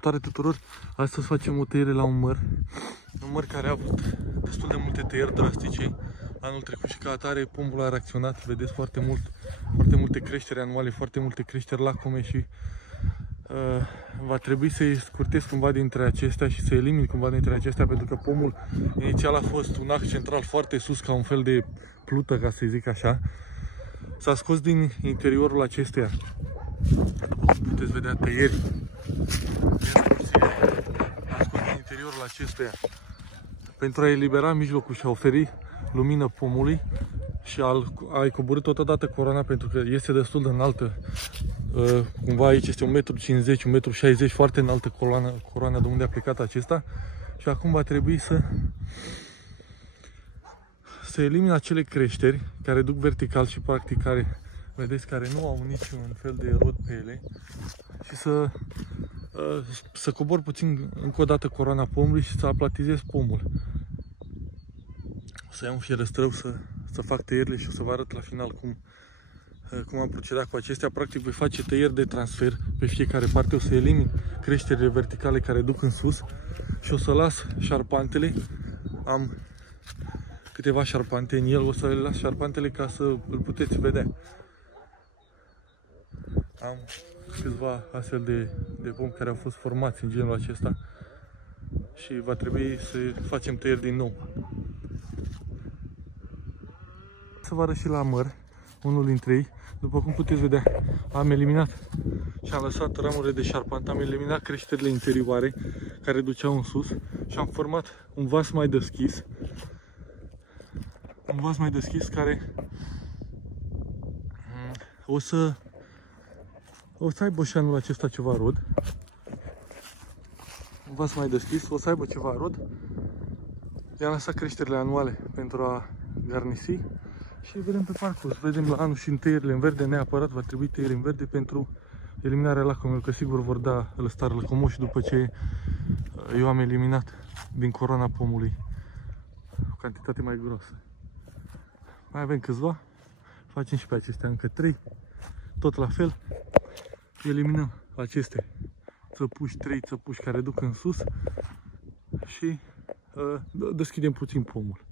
Salutare tuturor! Astăzi facem o tăiere la un măr care a avut destul de multe tăieri drastice anul trecut și ca atare pombul a reacționat. Vedeți foarte multe creșteri anuale, foarte multe creșteri lacome și va trebui să-i scurtez cumva dintre acestea și să elimin cumva dintre acestea, pentru că pomul inițial a fost un ax central foarte sus, ca un fel de plută, ca să zic așa. S-a scos din interiorul acestuia, după cum puteți vedea, tăieri. A scos din interiorul acestuia pentru a elibera mijlocul și a oferi lumină pomului și a coborît totodată coroana, pentru că este destul de înaltă. Cumva aici este 1,50 m, 1,60 m, foarte înaltă coroana de unde a plecat acesta. Și acum va trebui să elimin acele creșteri care duc vertical și practic vedeți, care nu au niciun fel de rod pe ele, și să cobor puțin încă o dată coroana pomului și să aplatizez pomul. O să iau un fierăstrău să fac tăierile și o să vă arăt la final cum am procedat cu acestea. Practic voi face tăieri de transfer pe fiecare parte, o să elimin creșterile verticale care duc în sus și o să las șarpantele. Am câteva șarpante în el, o să le las șarpantele ca să îl puteți vedea. Am câțiva astfel de pomi care au fost formați în genul acesta și va trebui să facem tăieri din nou. Să vă arăt și la măr, unul dintre ei. După cum puteți vedea, am eliminat și am lăsat ramurile de șarpant, am eliminat creșterile interioare care duceau în sus și am format un vas mai deschis. Un vas mai deschis care o să aibă și anul acesta ceva rod. Un vas mai deschis, o să aibă ceva rod. I-am lăsat creșterile anuale pentru a garnisi și vedem pe parcurs. Vedem la anul și în tăierile în verde, neapărat va trebui tăieri în verde pentru eliminarea lacomelor, că sigur vor da lăstare lăcomoși după ce eu am eliminat din coroana pomului o cantitate mai groasă. Mai avem câțiva, facem și pe acestea încă 3, tot la fel, eliminăm aceste țăpuși, 3 țăpuși care duc în sus și deschidem puțin pomul.